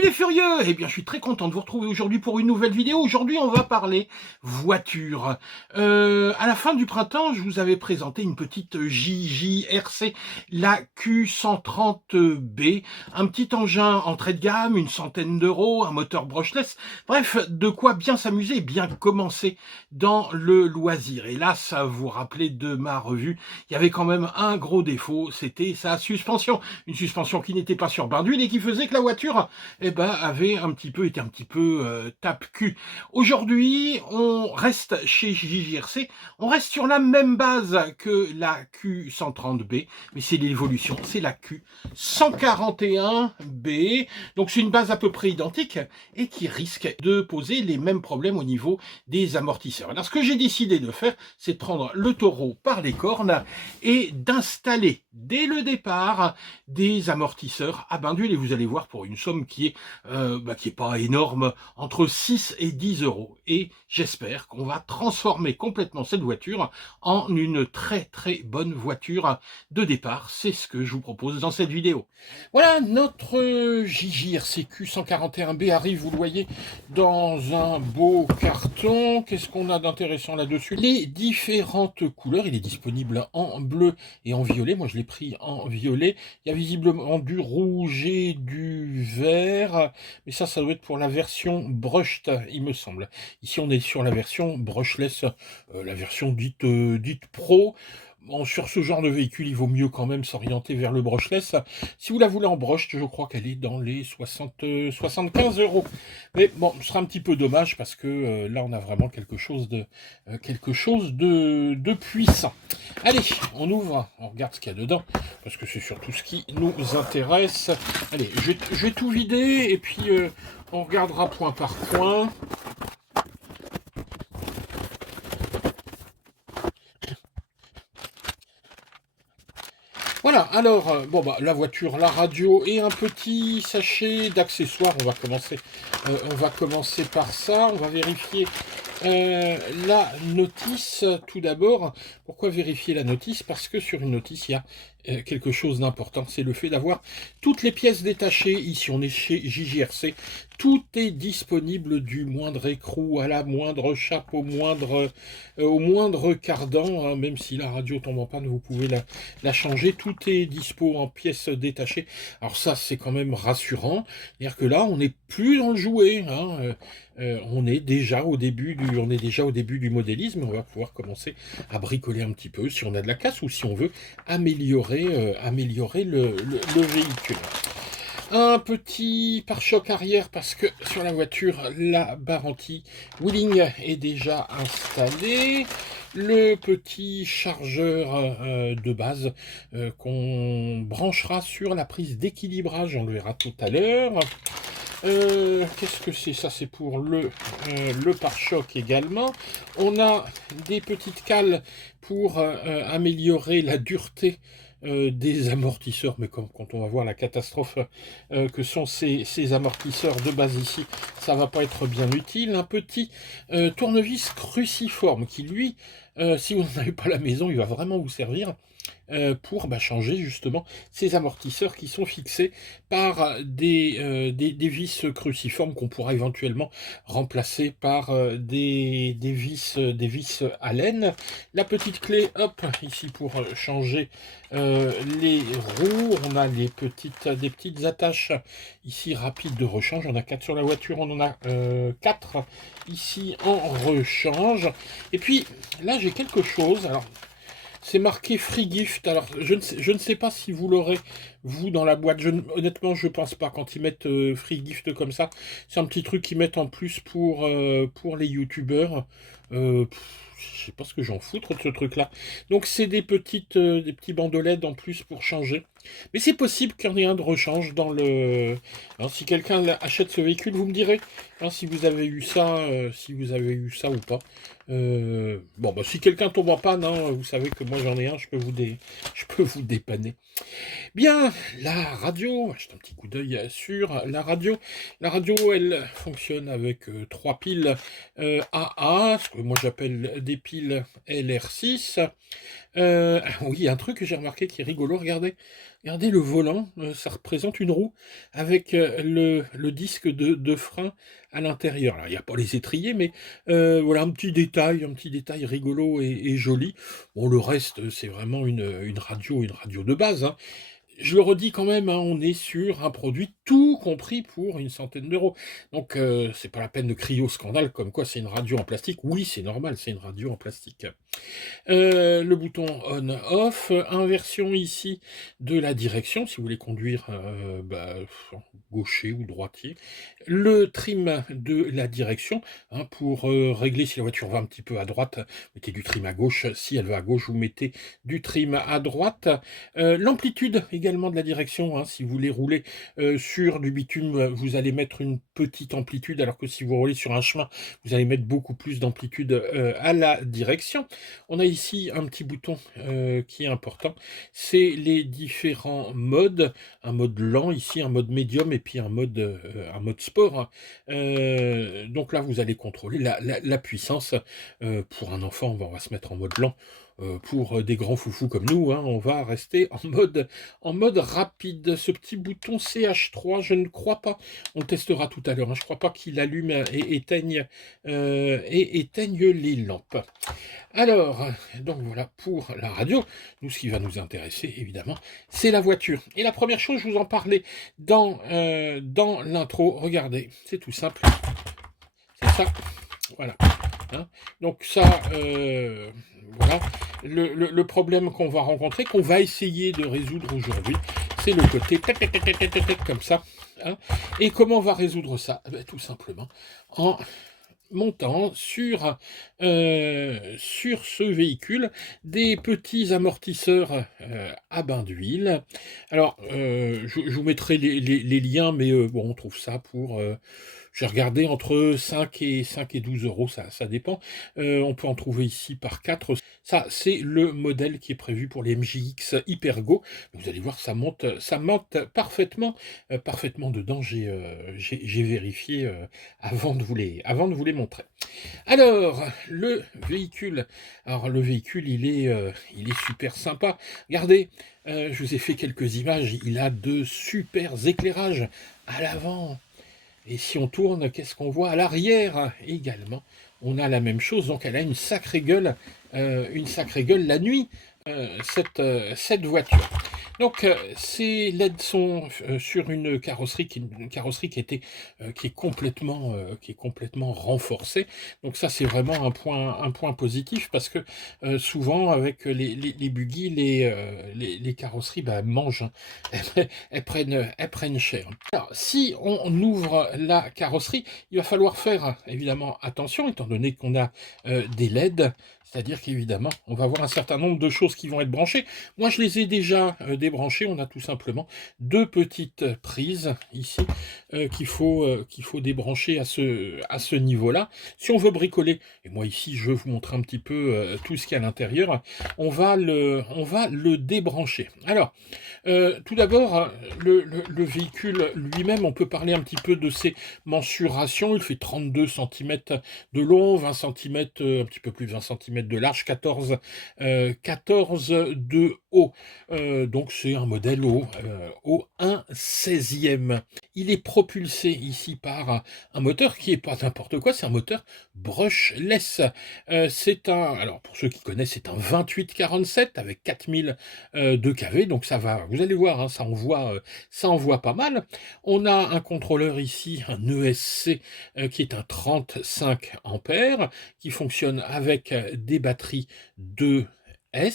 Salut les furieux! Eh bien, je suis très content de vous retrouver aujourd'hui pour une nouvelle vidéo. Aujourd'hui, on va parler voiture. À la fin du printemps, je vous avais présenté une petite JJRC, la Q130B, un petit engin entrée de gamme, une centaine d'euros, un moteur brushless. Bref, de quoi bien s'amuser et bien commencer dans le loisir. Et là, ça vous rappelait de ma revue, il y avait quand même un gros défaut, c'était sa suspension. Une suspension qui n'était pas sur bain d'huile et qui faisait que la voiture avait été un petit peu tape-cul. Aujourd'hui, on reste chez JJRC, on reste sur la même base que la Q130B, mais c'est l'évolution, c'est la Q141B, donc c'est une base à peu près identique et qui risque de poser les mêmes problèmes au niveau des amortisseurs. Alors ce que j'ai décidé de faire, c'est de prendre le taureau par les cornes et d'installer dès le départ des amortisseurs à bain d'huile, et vous allez voir pour une somme qui est pas énorme, entre 6 et 10 euros. Et j'espère qu'on va transformer complètement cette voiture en une très très bonne voiture de départ. C'est ce que je vous propose dans cette vidéo. Voilà, notre JJRC Q141B arrive, vous le voyez, dans un beau carton. Qu'est-ce qu'on a d'intéressant là-dessus? Les différentes couleurs, il est disponible en bleu et en violet. Moi, je l'ai pris en violet. Il y a visiblement du rouge et du vert, mais ça doit être pour la version brushed, il me semble. Ici, on est sur la version brushless, la version dite pro. Bon, sur ce genre de véhicule, il vaut mieux quand même s'orienter vers le brushless. Si vous la voulez en brushed, je crois qu'elle est dans les 75 euros. Mais bon, ce sera un petit peu dommage parce que là, on a vraiment quelque chose de puissant. Allez, on ouvre, on regarde ce qu'il y a dedans, parce que c'est surtout ce qui nous intéresse. Allez, je vais tout vider et puis on regardera point par point. Voilà, alors, la voiture, la radio et un petit sachet d'accessoires. On va commencer par ça. On va vérifier la notice tout d'abord. Pourquoi vérifier la notice? Parce que sur une notice, il y a quelque chose d'important, c'est le fait d'avoir toutes les pièces détachées. Ici, on est chez JJRC. Tout est disponible du moindre écrou à la moindre chape, au moindre cardan, hein, même si la radio tombe en panne, vous pouvez la changer. Tout est dispo en pièces détachées. Alors ça, c'est quand même rassurant. C'est-à-dire que là, on n'est plus dans le jouet. Hein. On est déjà au début du modélisme. On va pouvoir commencer à bricoler un petit peu si on a de la casse ou si on veut améliorer le véhicule. Un petit pare-choc arrière parce que sur la voiture, la barre anti-wheeling est déjà installée. Le petit chargeur de base qu'on branchera sur la prise d'équilibrage, on le verra tout à l'heure. Qu'est-ce que c'est? Ça, c'est pour le pare-choc également. On a des petites cales pour améliorer la dureté des amortisseurs, mais quand on va voir la catastrophe que sont ces amortisseurs de base ici, ça va pas être bien utile. Un petit tournevis cruciforme qui, lui, si vous n'en avez pas à la maison, il va vraiment vous servir pour changer justement ces amortisseurs qui sont fixés par des vis cruciformes qu'on pourra éventuellement remplacer par des vis Allen. La petite clé, hop, ici pour changer les roues. On a des petites attaches ici rapides de rechange. On a 4 sur la voiture, on en a 4 ici en rechange. Et puis là, j'ai quelque chose. Alors, c'est marqué Free Gift. Alors, je ne sais pas si vous l'aurez, vous, dans la boîte. Honnêtement, je pense pas. Quand ils mettent Free Gift comme ça, c'est un petit truc qu'ils mettent en plus pour les youtubeurs. Je sais pas ce que j'en foutre de ce truc-là. Donc, c'est des petits bandelettes en plus pour changer. Mais c'est possible qu'il y en ait un de rechange dans le... Alors, si quelqu'un achète ce véhicule, vous me direz si vous avez eu ça, ou pas. Si quelqu'un tombe en panne, vous savez que moi j'en ai un, je peux vous dépanner. Bien, la radio, jette un petit coup d'œil sur la radio. La radio, elle fonctionne avec 3 piles AA, ce que moi j'appelle des piles LR6. Oui, un truc que j'ai remarqué qui est rigolo, regardez. Regardez le volant, ça représente une roue avec le disque de frein à l'intérieur. Alors, il n'y a pas les étriers, mais voilà un petit détail rigolo et joli. Bon, le reste, c'est vraiment une radio de base, hein. Je le redis quand même, hein, on est sur un produit tout compris pour une centaine d'euros. Donc, c'est pas la peine de crier au scandale comme quoi c'est une radio en plastique. Oui, c'est normal, c'est une radio en plastique. Le bouton on-off, inversion ici de la direction, si vous voulez conduire gaucher ou droitier. Le trim de la direction, hein, pour régler si la voiture va un petit peu à droite, mettez du trim à gauche. Si elle va à gauche, vous mettez du trim à droite. L'amplitude également de la direction, hein, si vous voulez rouler sur du bitume, vous allez mettre une petite amplitude, alors que si vous roulez sur un chemin, vous allez mettre beaucoup plus d'amplitude à la direction. On a ici un petit bouton qui est important, c'est les différents modes, un mode lent ici, un mode médium et puis un mode sport. Donc là, vous allez contrôler la puissance. Pour un enfant, on va se mettre en mode lent. Pour des grands foufous comme nous, hein, on va rester en mode rapide. Ce petit bouton CH3, je ne crois pas, on le testera tout à l'heure, hein, je ne crois pas qu'il allume et éteigne les lampes. Alors, donc voilà pour la radio. Nous, ce qui va nous intéresser, évidemment, c'est la voiture. Et la première chose, je vous en parlais dans l'intro. Regardez, c'est tout simple. C'est ça. Voilà. Hein, donc ça, voilà. Le problème qu'on va rencontrer, qu'on va essayer de résoudre aujourd'hui, c'est le côté comme ça. Hein. Et comment on va résoudre ça? Eh bien, tout simplement en montant sur ce véhicule des petits amortisseurs à bain d'huile. Alors, je vous mettrai les liens, mais bon, on trouve ça pour... j'ai regardé entre 5 et 12 euros, ça dépend. On peut en trouver ici par 4. Ça, c'est le modèle qui est prévu pour les MJX Hypergo. Vous allez voir, ça monte parfaitement dedans. J'ai vérifié avant de vous les montrer. Alors, le véhicule, il est super sympa. Regardez, je vous ai fait quelques images. Il a de super éclairages à l'avant. Et si on tourne, qu'est-ce qu'on voit à l'arrière également? On a la même chose, donc elle a une sacrée gueule la nuit, cette voiture. Donc ces LED sont sur une carrosserie qui est complètement renforcée. Donc ça, c'est vraiment un point positif, parce que souvent avec les buggy, les carrosseries mangent, hein. Elles prennent cher. Alors, si on ouvre la carrosserie, il va falloir faire évidemment attention, étant donné qu'on a des LED. C'est-à-dire qu'évidemment, on va avoir un certain nombre de choses qui vont être branchées. Moi, je les ai déjà débranchées. On a tout simplement deux petites prises ici qu'il faut débrancher à ce niveau-là. Si on veut bricoler, et moi ici, je vais vous montrer un petit peu tout ce qu'il y a à l'intérieur, on va le débrancher. Alors, tout d'abord, le véhicule lui-même, on peut parler un petit peu de ses mensurations. Il fait 32 cm de long, 20 cm, un petit peu plus de 20 cm de large, 14 de haut. Donc c'est un modèle au 1/16e. Il est propulsé ici par un moteur qui n'est pas n'importe quoi, c'est un moteur brushless. Alors pour ceux qui connaissent, c'est un 2847 avec 4000 de kV, donc ça va, vous allez voir, hein, ça envoie pas mal. On a un contrôleur ici, un ESC, qui est un 35 ampères, qui fonctionne avec des batteries de et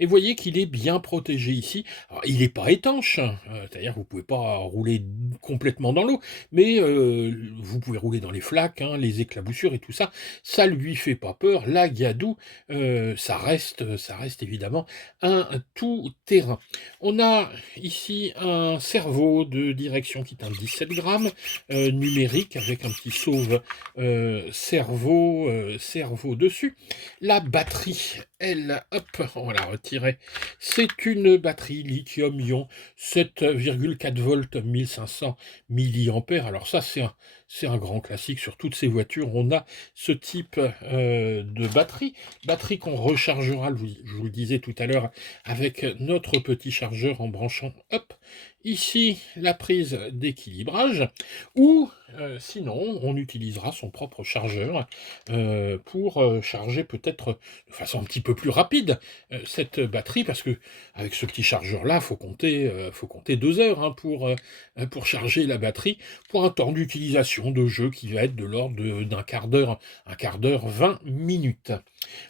vous voyez qu'il est bien protégé ici. Alors, il n'est pas étanche, c'est-à-dire que vous ne pouvez pas rouler complètement dans l'eau, mais vous pouvez rouler dans les flaques, hein, les éclaboussures et tout ça. Ça lui fait pas peur. La Gadou, ça reste évidemment un tout-terrain. On a ici un cerveau de direction qui est un 17 grammes, numérique, avec un petit sauve cerveau dessus. La batterie, elle, hop, on va la retirer. C'est une batterie lithium-ion, 7,4 volts, 1500 milliampères. Alors ça, c'est un grand classique. Sur toutes ces voitures, on a ce type de batterie qu'on rechargera, je vous le disais tout à l'heure, avec notre petit chargeur en branchant, hop, ici la prise d'équilibrage, ou sinon on utilisera son propre chargeur pour charger peut-être de façon un petit peu plus rapide cette batterie, parce que avec ce petit chargeur là faut compter 2 heures hein, pour charger la batterie, pour un temps d'utilisation de jeu qui va être de l'ordre d'un quart d'heure, 20 minutes.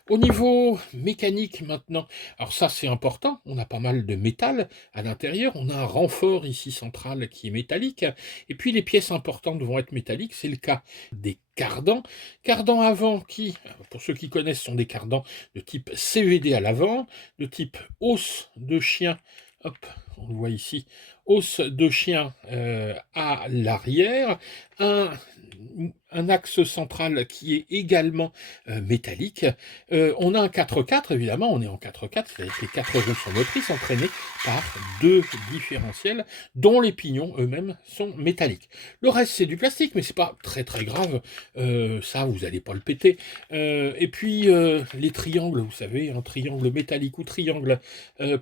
Au niveau mécanique maintenant, alors ça c'est important, on a pas mal de métal à l'intérieur, on a un renfort ici central qui est métallique, et puis les pièces importantes vont être métalliques, c'est le cas des cardans. Cardans avant qui, pour ceux qui connaissent, sont des cardans de type CVD à l'avant, de type os de chien, hop, on le voit ici, os de chien à l'arrière, un axe central qui est également métallique. On a un 4x4, évidemment, on est en 4x4, c'est-à-dire que les 4 roues sont motrices entraînées par 2 différentiels dont les pignons eux-mêmes sont métalliques. Le reste c'est du plastique, mais c'est pas très très grave, ça vous n'allez pas le péter. Et puis les triangles, vous savez, un triangle métallique ou triangle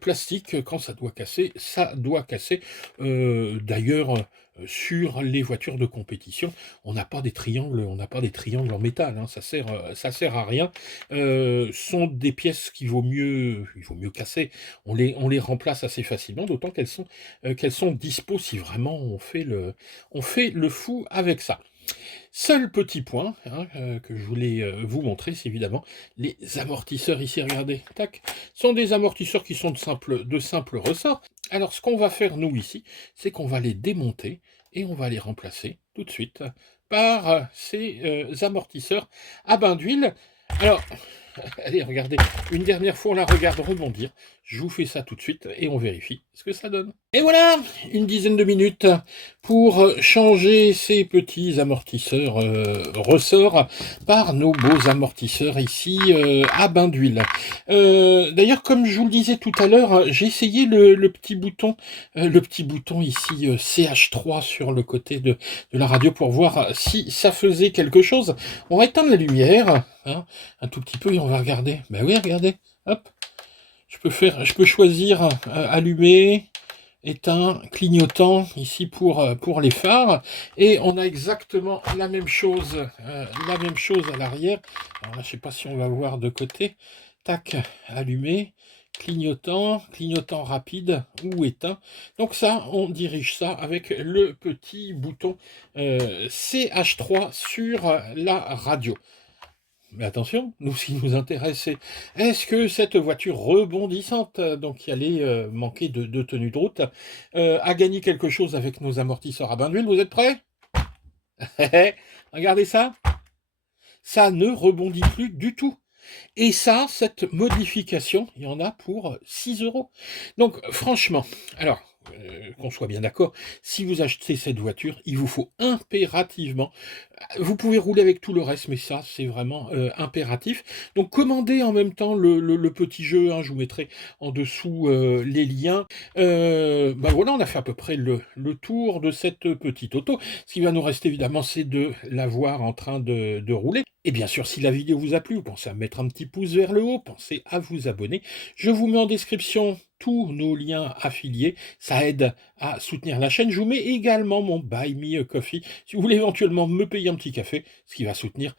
plastique, quand ça doit casser, ça doit casser. D'ailleurs, sur les voitures de compétition, on n'a pas des triangles en métal, hein, ça sert à rien. Sont des pièces qu'il vaut mieux casser. On les remplace assez facilement, d'autant qu'elles sont dispo si vraiment on fait le fou avec ça. Seul petit point hein, que je voulais vous montrer, c'est évidemment les amortisseurs ici, regardez, tac, sont des amortisseurs qui sont de simple ressort. Alors ce qu'on va faire nous ici, c'est qu'on va les démonter et on va les remplacer tout de suite par ces amortisseurs à bain d'huile. Alors, allez, regardez, une dernière fois on la regarde rebondir, je vous fais ça tout de suite et on vérifie ce que ça donne. Et voilà, une dizaine de minutes pour changer ces petits amortisseurs ressorts par nos beaux amortisseurs ici à bain d'huile. D'ailleurs, comme je vous le disais tout à l'heure, j'ai essayé le petit bouton ici CH3 sur le côté de la radio pour voir si ça faisait quelque chose. On va éteindre la lumière hein, un tout petit peu et on va regarder. Ben oui, regardez, hop, je peux choisir allumer, éteint, clignotant ici pour les phares, et on a exactement la même chose à l'arrière. Alors là, je sais pas si on va voir de côté. Tac, allumé, clignotant rapide ou éteint. Donc ça, on dirige ça avec le petit bouton CH3 sur la radio. Mais attention, nous, ce qui nous intéresse, c'est est-ce que cette voiture rebondissante, donc qui allait manquer de tenue de route, a gagné quelque chose avec nos amortisseurs à bain d'huile? Vous êtes prêts? Regardez ça. Ça ne rebondit plus du tout. Et ça, cette modification, il y en a pour 6 €. Donc franchement, alors, qu'on soit bien d'accord, si vous achetez cette voiture, il vous faut impérativement, vous pouvez rouler avec tout le reste, mais ça, c'est vraiment impératif. Donc commandez en même temps le petit jeu, hein, je vous mettrai en dessous les liens. Ben voilà, on a fait à peu près le tour de cette petite auto. Ce qui va nous rester évidemment, c'est de la voir en train de rouler. Et bien sûr, si la vidéo vous a plu, vous pensez à mettre un petit pouce vers le haut, pensez à vous abonner. Je vous mets en description tous nos liens affiliés, ça aide à soutenir la chaîne. Je vous mets également mon Buy Me a Coffee, si vous voulez éventuellement me payer un petit café, ce qui va soutenir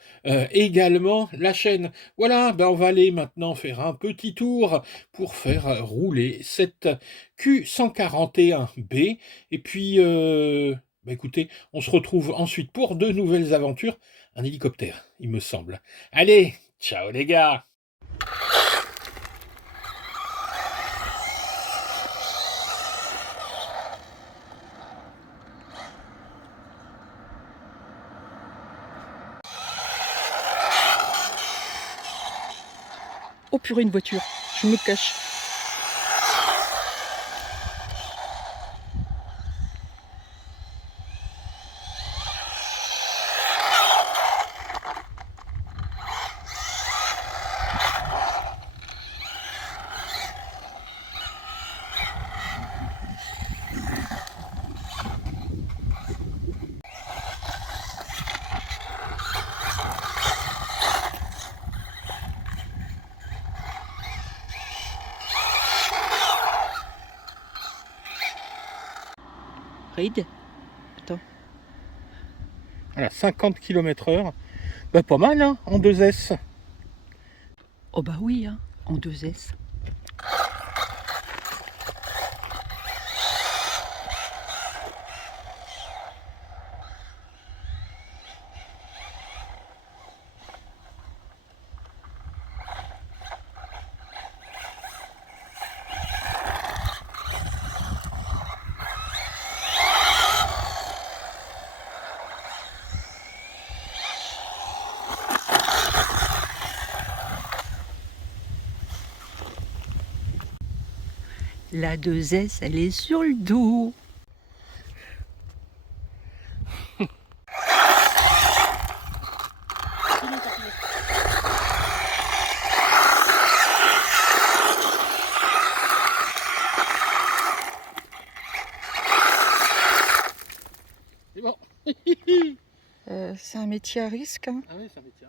également la chaîne. Voilà, ben on va aller maintenant faire un petit tour pour faire rouler cette Q141B. Et puis, ben écoutez, on se retrouve ensuite pour de nouvelles aventures. Un hélicoptère, il me semble. Allez, ciao les gars! Oh purée, une voiture, je me cache. Wade. Attends. Voilà, 50 km/h. Bah, pas mal, hein, en 2S. Oh bah oui, hein, en 2S. La 2S, elle est sur le dos. C'est bon. C'est un métier à risque. Hein. Ah oui, ça m'étire.